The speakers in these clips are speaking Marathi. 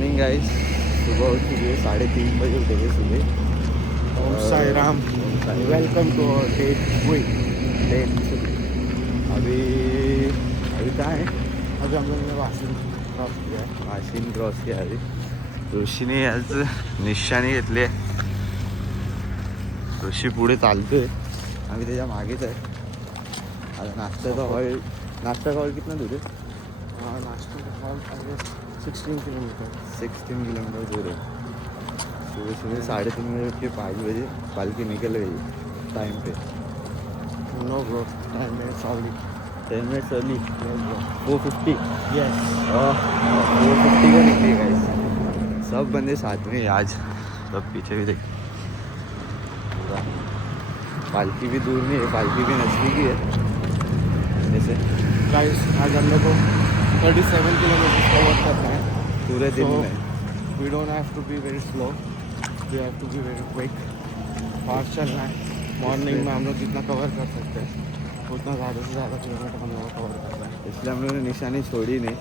मॉर्निंग गाइस, सुबह उठ चुके 3:30 बजे उठे थे सुबह। Om Sai Ram, welcome to day 3। अभी कहाँ है? अभी हम लोग ने वाशिंग क्रॉस किया है। वाशिम क्रॉस किया अभी। ऋषीने आज निशाणी घेतली आहे. ऋषी पुढे चालतोय, आम्ही त्याच्या मागेच आहे. आता नाश्ता का हॉल कितना दूर है? नाश्ते का हॉल 16 किलोमीटर। 16 किलोमीटर दूर है. सुबह 3:30 बजे उठ के 5 बजे पालकी निकल गई टाइम पे. No bro, 10 minutes only। 10 minutes early. Yes bro। 4:50 Yes। 4:50 को निकली गाइस। सब बंदे साथ में आज, सब पीछे भी देख। पालकी भी दूर नहीं है, पालकी भी नजदीकी है जैसे। गाइस आज हम लोग को 37 किलोमीटर कवर करना है पूरे दिन So, में। We don't have to be very slow, we have to be very quick. Fast चलना है। मॉर्निंग में हम लोग जितना कवर कर सकते हैं उतना ज़्यादा से ज़्यादा किलोमीटर हम लोग को कवर करना है। इसलिए हम लोगों ने निशानी छोड़ी नहीं,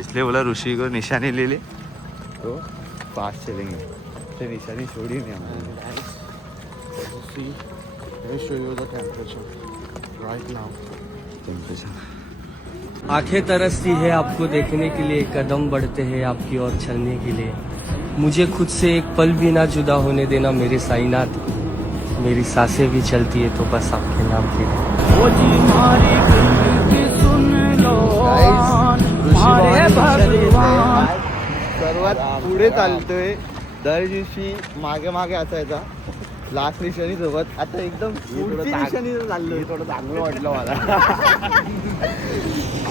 इसलिए बोला ऋषि को निशानी ले ले तो फास्ट चलेंगे, इसलिए निशानी छोड़ी नहीं हम लोगों ने। See, let me show you the temperature right now। आंखें तरसती है आपको देखने के लिए, कदम बढ़ते हैं आपकी ओर चलने के लिए। मुझे खुद से एक पल भी ना जुदा होने देना मेरे साईनाथ। मेरी सांसें भी चलती है तो बस आपके नाम के लिए। ओ जी मारी बिनती सुन लो मारे भगवान। सर्वात पुढे चालतोय, दर दिवशी मागे मागे असायचा लास्ट निशाणी सोबत. आता एकदम पुढची निशाणी चाललोय. थोडं चांगलं वाटलं मला।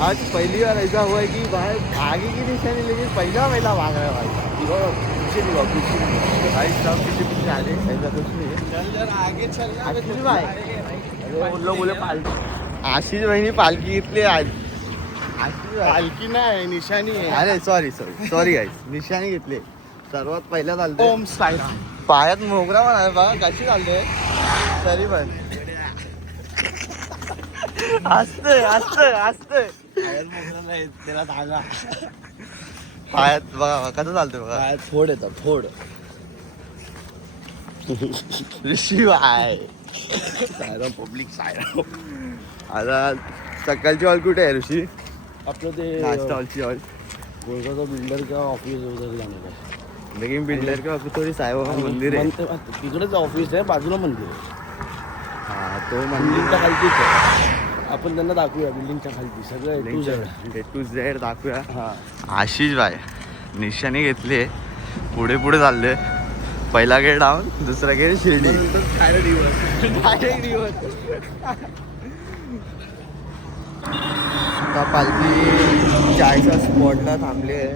आज पहली बार ऐसा हुआ है कि बाहर आगे की निशानी लेकिन पहला भाग रहा है भाई. पीछे नहीं हुआ, भाई सब पीछे पीछे आ रहे, ऐसा कुछ नहीं है. आगे चलना आशिष भाई, बोले पालकी, आशिष भाईनी पालकी घेतली आज. आशिष भाई, पालकी नाही, निशाणी आहे। अरे सॉरी गाईस, निशाणी घेतली. सर्वात पहिला चालतोय. ओम साई राम। पायात मोगरा पण आहे बघा, कशी चालतोय तरी पण. असतंय त्याला धागा पायात बघा कसं चालतोय बघा. फोड येतं, फोड। ऋषी भाई सायराम पब्लिक, सायराम। आता सकाळची हॉल कुठे आहे ऋषी? आपलं ते नाश्ता हॉलची हॉल कोलकाता बिल्डर का ऑफिस उधर जाणार आहे। लेकिन बिल्डर का थोडी साईबाबा मंदिर आहे. तिकडेच ऑफिस आहे, बाजूला मंदिर आहे। हा तो मंदिर बिल्डिंगच्या खालतीच आहे। आपण त्यांना दाखवूया बिल्डिंगच्या खालती सगळं A to Z दाखवूया. हा। आशिष भाई निशाणी घेतली, पुढे चालले. पहिला गेट डाऊन, दुसरा गेट शिर्डी. आता पालखी चायच्या स्पॉटला थांबली आहे.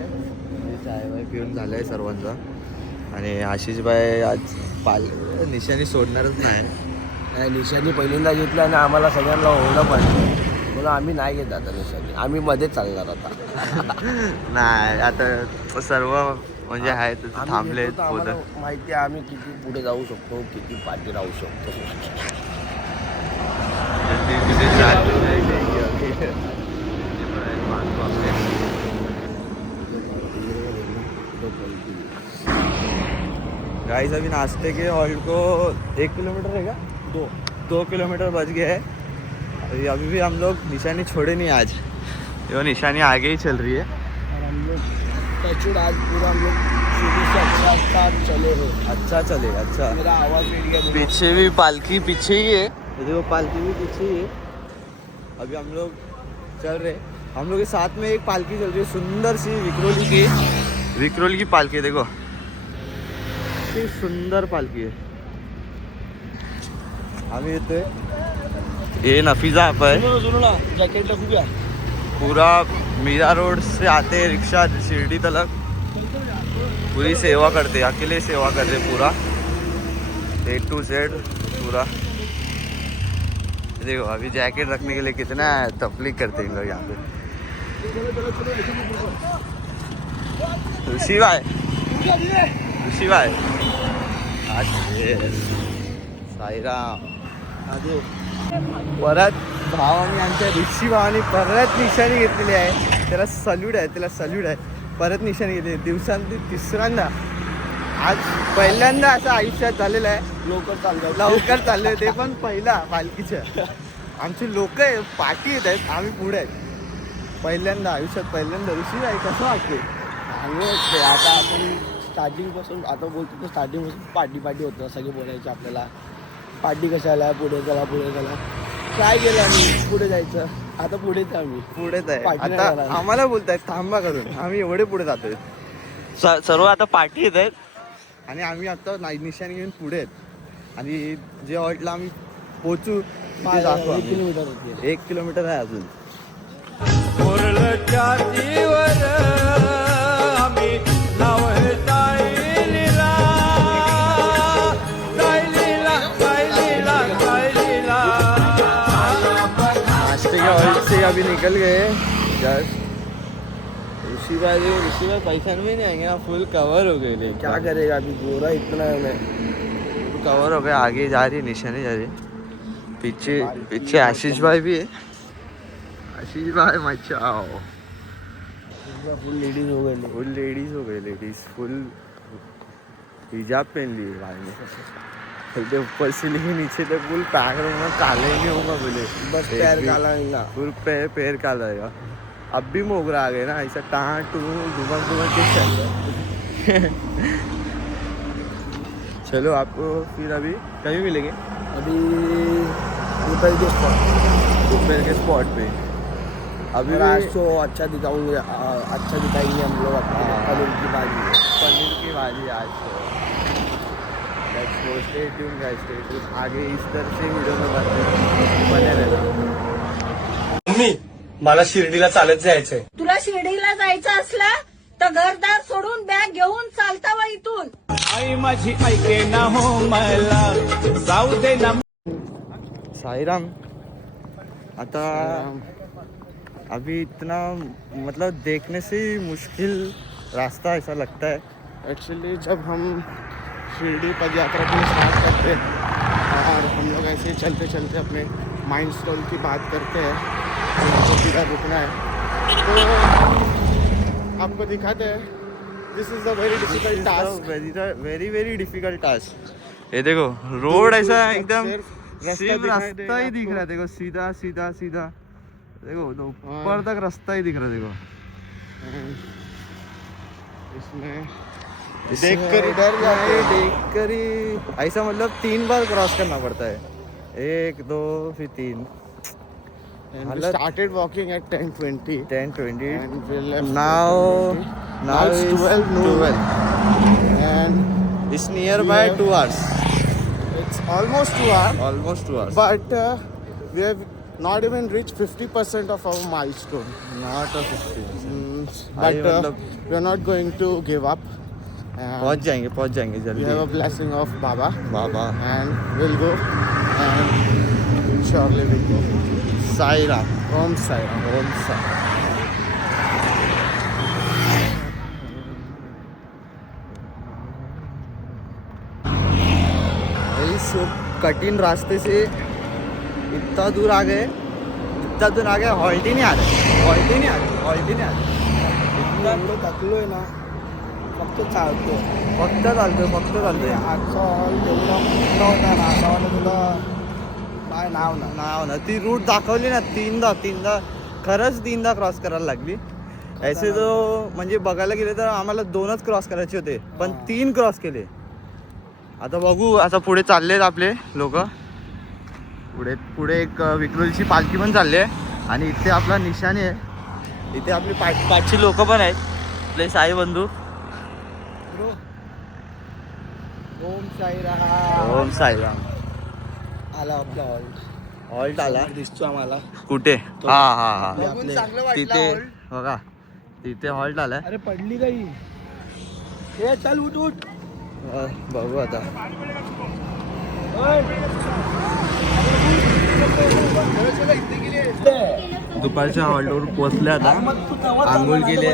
चाय वाय पिऊन झालं आहे सर्वांचा. आणि आशिष भाई आज निशाणी सोडणारच नाही. निशाणी पहिल्यांदा घेतली आणि आम्हाला सगळ्यांना ओढलं पाहिजे म्हणून आम्ही नाही घेत आता निशाणी, आम्ही मध्ये चालणार आता। नाही आता सर्व म्हणजे आहेत थांबले पुढं. माहिती आहे आम्ही किती पुढे जाऊ शकतो, किती पाठी राहू शकतो। गाइस अभी नाश्ते के हॉल को 1 किलोमीटर है क्या? 2 किलोमीटर बच गया है. अभी भी हम लोग निशानी छोड़े नहीं आज. ये निशानी आगे ही चल रही है. और हम लोग आज पूरा हम लोग शुरू से अच्छा चले हैं। अच्छा चलेगा. अच्छा, मेरा आवाज बैठ गया। पीछे भी पालकी पीछे ही है. देखो पालकी भी पीछे ही है. अभी हम लोग चल रहे, हम लोग के साथ में एक पालकी चल रही है सुंदर सी, विक्रोली की पालकी. देखो किती सुंदर पालकी है. आम्ही येतोय. ये नफीजा ऐप है. जैकेट रखूया। पूरा मीरा रोड से आते हैं रिक्शा शिरडी तलक, पूरी सेवा करते, अकेले सेवा करते पूरा A to Z पूरा. देखो अभी जैकेट रखने के लिए कितना तकलीफ करते हैं लोग यहाँ पे. ऋषी भाई साईराम. परत भावाने आमच्या ऋषी भावाने परत निशाणी घेतलेली आहे. त्याला सल्यूट आहे. परत निशाणी गेली दिवसांनी तिसऱ्यांदा. आज पहिल्यांदा असं आयुष्यात झालेलं आहे. लवकर चालले ते पण पहिला पालखीच्या. आमची लोक आहे पाठी येत आहेत, आम्ही पुढे आहेत. पहिल्यांदा आयुष्यात पहिल्यांदा. ऋषी आहे कसं वाटते? आता आपण स्टार्टिंगपासून आता बोलतो तर स्टार्टिंगपासून पाठी होतं. सगळे बोलायचे आपल्याला पाठी कशाला, पुढे चला काय केलं आम्ही पुढे जायचं. आता पुढेच आम्ही पुढेच आहे. पाठी नाही आता जाणार. आम्हाला बोलतायत थांबा करून, आम्ही एवढे पुढे जातोय. सर्व आता पाठी येत आहेत आणि आम्ही आता निशाणी घेऊन पुढे आहेत. आणि जे हॉल्टला आम्ही पोचू तिथे जातो. 1 किलोमीटर होती. 1 किलोमीटर आहे अजून. नाश्ते के हॉल्ट से अभी निकल गए जस्ट. ऋषि भाई पैसा में नहीं आएंगे ना, फुल कवर हो गए. क्या करेगा अभी, गोरा इतना है मैं. कवर हो गया. आगे जा रही है निशानी जा रही है. पीछे आशीष भाई भी है. आशीष भाई मचाओ. फुल लेडीज हो गए. फुल लेडीज हो गए. लेडीज फुल हिजाब पहन ली भाई ने. बोलते ऊपर से लेके नीचे तक फुल पैक रहूंगा, काला ही नहीं होगा बोले. बस पैर काला नहीं. फुल पैर काला रहेगा. अब भी मोगरा आ गए ना, ऐसा टाँ टू घुमक के चल रहा है. चलो आपको फिर अभी कहीं मिलेंगे. अभी दोपहर के स्पॉट पे अभी आज तो अच्छा दिखाएंगे हम लोग अपना पनीर की भाजी. आज तो let's go. Stay tune guys, stay tune. आगे इस तरह से वीडियो में बने रहना. मम्मी मला शिर्डीला चालत जायचंय. तुला शिर्डीला जायचं असलं तर घरदार सोडून बॅग घेऊन चालता वा इथून. आई माझी ऐके ना हो मला जाऊ दे ना. साईराम. आता अभी इतना मतलब देखने से मुश्किल रास्ता ऐसा लगता है. एक्चुअली जब हम शिरडी पद यात्रा के लिए स्टार्ट करते हैं और हम लोग ऐसे ही चलते चलते अपने माइंड स्टोन की बात करते हैं, हमको किधर रुकना है तो आपको दिखाते हैं. This is a very difficult task. Very difficult task. ये देखो रोड ऐसा एकदम रास्ता सिर्फ दिखाई रास्ता देगा ही दिख आपको. रहा है. देखो सीधा सीधा सीधा. देखो तो ऊपर तक रास्ता ही दिख रहा है. देखो इसमें देखकर इधर जाके देखकर ही ऐसा मतलब 3 बार क्रॉस करना पड़ता है. 1 2 फिर 3. and we started walking at 10:20 10:20 and we left now Now it's is 12 noon. 12. and It's nearby We have- 2 hours. it's almost 2 hours, Almost 2 hours. but we have not even reached 50% of our milestone. Not a 50. But मतलब we are not going to give up. पहुंच जाएंगे We जल्दी. have a blessing of Baba बाबा and we'll go and surely we'll go. Sai Ram. Om Sai Ram. ओम साई. इस कठिन रास्ते से इतना दूर आ गए हॉल्ट ही नहीं आ रहे. एवढं थकलोय ना, फक्त चालतो. फक्त चालतोय. आजचा हॉल एवढा मोठा होता ना, असा वाटत तुला काय नाव ना. नाव ना ती रूट दाखवली ना तीनदा खरंच 3दा क्रॉस करायला लागली. ऐसे जो म्हणजे बघायला गेले तर आम्हाला 2च क्रॉस करायचे होते पण 3 क्रॉस केले. आता बघू. आता पुढे चाललेत आपले लोक. पुढे एक विक्रोलीची पालखी पण चालली आहे आणि इथे आपला निशाणी आहे. इथे आपली पाचची लोक पण आहेत आपले साई बंधू. ओम साईराम. ओम साईराम. आला आपला हॉल्ट आला. दिसतो आम्हाला. कुठे? हा बघून चांगलं वाटलं तिथे हॉल्ट. बघा तिथे हॉल्ट आलाय. अरे पडली काही. ए चल उठ. बघू आता. दुपारच्या हॉल्टवर पोहोचले आता. आंघोळ केली.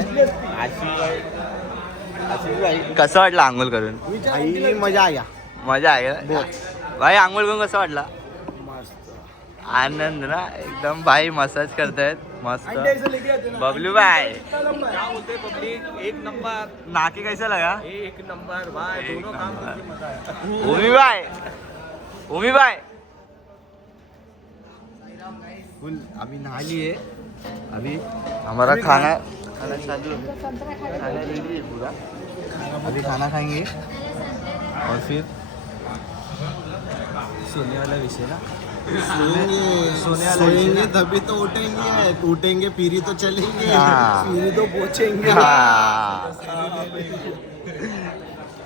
कसं वाटलं आंघोळ करून? आई मजा आया. मजा आहे का? भाई आंघोळ करून कसं वाटला? आनंद ना एकदम भाई मसाज करतायत मस्त बबलू भाई क्या बोलते पब्लिक, एक नंबर, नाके कैसा लगा एक नंबर भाई, दोनों काम करके मजा आया। उमी भाई फुल अभी नहा लिए। अभी हमारा खाना चालू है, खाना रेडी है पूरा। अभी खाना खाएंगे और फिर सोने वाला विषय ना, सोएंगे तभी तो उठेंगे, उठेंगे फिर ही तो चलेंगे, हाँ। फिर ही तो पहुंचेंगे। हाँ।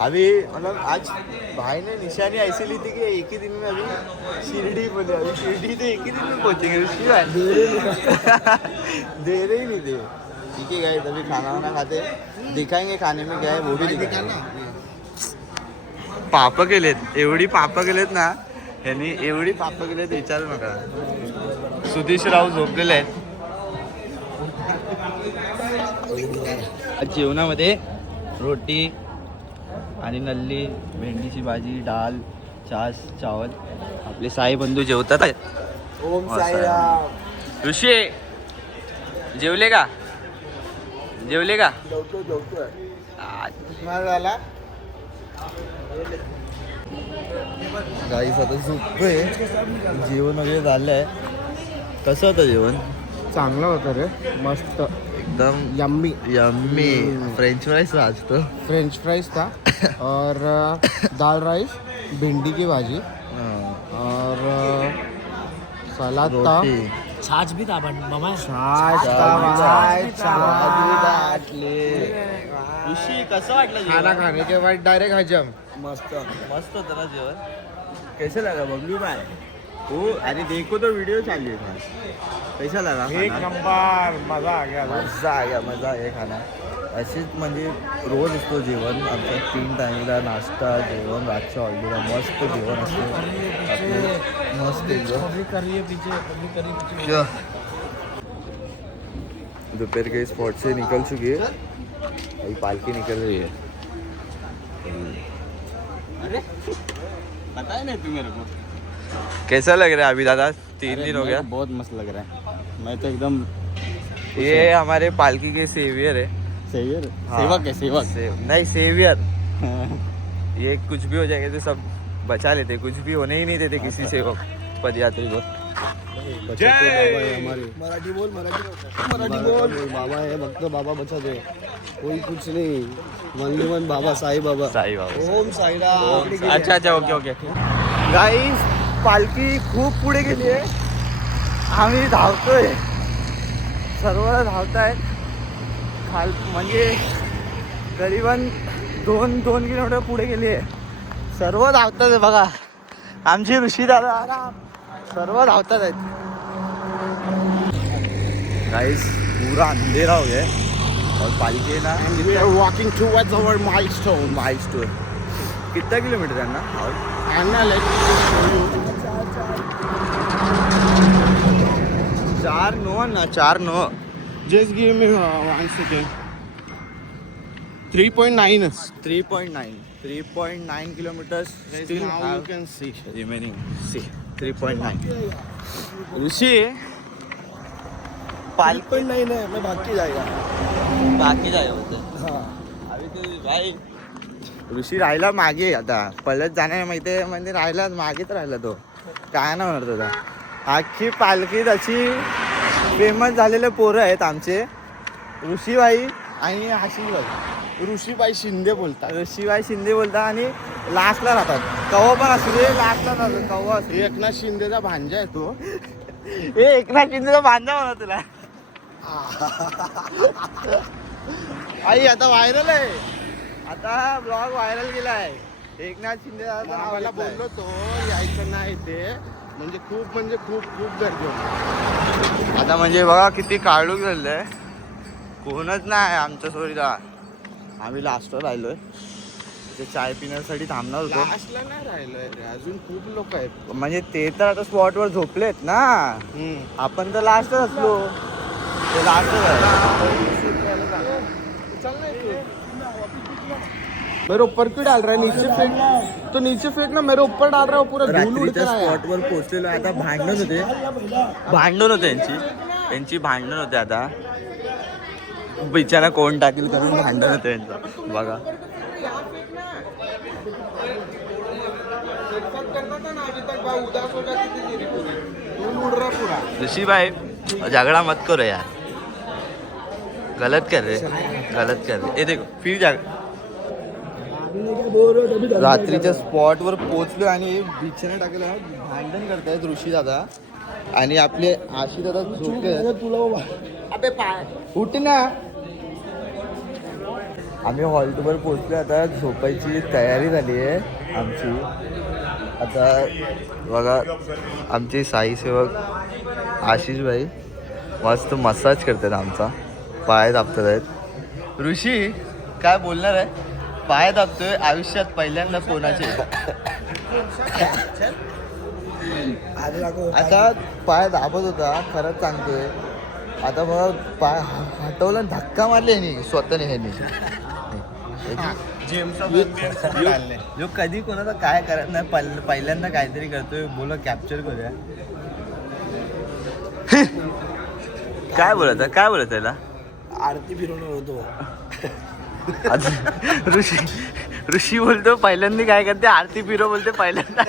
अभी मतलब आज भाई ने निशानी ऐसी ली थी कि एक ही दिन में अभी शिरडी बोले, अभी शिरडी तो एक ही दिन में पहुंचेंगे। उसकी बात दे रहे ही नहीं थे। ठीक है गए तभी खाना वाना खाते दिखाएंगे, खाने में क्या है वो भी दिखाएंगे। पाप केलेत, एवढी पाप केलेत ना यांनी, एवढी पाप केलेत विचारू नका। सुधीश राव झोपलेले आहेत। आज जेवणामध्ये रोटी आणि नल्ली, भेंडीची भाजी, डाल, छास, चावल। आपले साई बंधू जेवतात आहेत। ओम साईराम. ऋषी जेवले का? जेवले का? जेवतोय. आज गाईस आता झोपतोय, जेवण वगैरे झालंय। कसं होतं जेवण? चांगलं होतं रे, मस्त एकदम यम्मी. यम्मी। फ्रेंच फ्राइज आज तो फ्रेंच फ्राइज था और दाल राइस, भिंडी की भाजी और सलाद था, रोटी, छाछ भी था मामा। छाछ था भाई, छाछ. ऋषी कसं वाटलं खाना जेवण? खाने के बाद डायरेक्ट हजम. मस्त मस्त होतं ना जेवण? कैसे लगा बबलू भाई? हो अरे देखो तो वीडियो चालू है। कैसा लगा खाना? नंबर, मजा आ गया. मजा आ गया खाना। अशीच म्हणजे रोज असतो जेवण आमच्या 3 टाईमला, नाश्ता जेवण रातच्या ऑर्डर, मस्त जेवण असतं आपलं, मस्त एकदम। दोपहर के स्पॉट से निकल चुकी है, अभी पालकी निकल रही है। पता है नहीं तू मेरे को. कैसा लग रहा है अभी दादा? 3 दिन हो गया। बहुत मस्त लग रहा है, मैं तो एकदम ये हमारे पालकी के सेवियर है। सेवियर, हाँ। सेवक है, सेवक. नहीं सेवियर। ये कुछ भी हो जाएगा तो सब बचा लेते, कुछ भी होने ही नहीं देते किसी सेवक पदयात्री को। बचाते बाबा है हमारे. मराठी बोल, मराठी बोल. बाबा है, भक्त बाबा बचा दे. कोई कुछ नहीं, मनले मन बाबा, साई बाबा. साई बाबा। ओम साईराम. अच्छा ओके ओके। गाईस पालखी खूप पुढे गेली आहे, आम्ही धावतोय, सर्व धावतायत खाल, म्हणजे करीबन 2 किलोमीटर पुढे गेली आहे, सर्व धावतात आहे बघा। आमची ऋषी दादा सर्व धावतात आहेत। गाइस पूरा अंधेरा हो गया है और पालकी है ना, We are walking towards our milestone. Milestone. कितना किलोमीटर है ना? And now let's show you. 4 Just give me 1 second. 3.9. 3.9 kilometers still Now you have can see. remaining. See 3.9। ऋषि पालकी 3.9 है, मैं भाग के जाएगा. बाकी जाए होते हाँ. अभी तो भाई ऋषी राहिला मागे, आता पळत जाणार माहिती आहे, म्हणजे राहिला मागेच राहिला तो, काय ना म्हणत होता। अख्खी पालखीत अशी फेमस झालेले पोरं आहेत आमचे, ऋषीबाई आणि आशिषबाई। ऋषीबाई शिंदे बोलतात. ऋषीबाई शिंदे बोलतात आणि लास्टला राहतात, कव्वा पण असू दे लास्टला राहतात, कव्वा असू दे। एकनाथ शिंदेचा भांजा आहे तो. हे एकनाथ शिंदेचा बांधा म्हणा तुला। आई आता व्हायरल आहे, आता ब्लॉग व्हायरल गेला आहे, एकनाथ शिंदे मला बोललो तो यायचं नाही ते, म्हणजे खूप गर्दी होती. आता म्हणजे बघा किती काळूक झालेलं आहे, कोणच नाही आमच्या सोयीला। आम्ही लास्टवर राहिलोय, ते चाय पिण्यासाठी थांबणार होतो, लास्टला नाही राहिलोय रे, अजून खूप लोक आहेत. म्हणजे ते तर आता स्पॉटवर झोपलेत ना, आपण तर लास्टच असलो, ते लास्टच आहे। मेरे ऊपर क्यों डाल रहा है? नीचे फेंक तो नीचे फेंक ना, मेरे ऊपर डाल रहा है, पूरा धूल उड़ रात्रीच्या कर आया। स्पॉटवर पोहोचलेलो आहे. आता भांडण होते यांची भांडण होते आता. बिचारा कोण टाकेल करून भांडण होते यांचं. बघा ऋषि भाई झगड़ा मत करो यार, गलत कर रहे. ये देखो फिर रात्रीच्या स्पॉटवर पोहोचलो आणि बिछाना टाकला. भांडण करतायत ऋषी दादा आणि आपले आशी दादा झोपले. उठ ना. आम्ही हॉल्टवर पोहोचलो. आता झोपायची तयारी झाली आहे आमची. आता बघा आमचे साई सेवक आशिष भाई मस्त मसाज करतात आमचा. पाय दाबतात आहेत. ऋषी काय बोलणार आहे? पाय दाबतोय आयुष्यात पहिल्यांदा कोणाचे. आता पाय दाबत होता खरंच सांगतोय. आता बघा पाय हटवला आणि धक्का मारले ह्यानी स्वतःने. ह्यानी जो कधी कोणाला काय करत नाही, पहिल्यांदा काहीतरी करतोय. बोला कॅप्चर करूया. काय बोलत त्याला? आरती फिरवणार होतो. ऋषी बोलतो पहिल्यांदा काय करते? आरती फिरव बोलते पहिल्यांदा.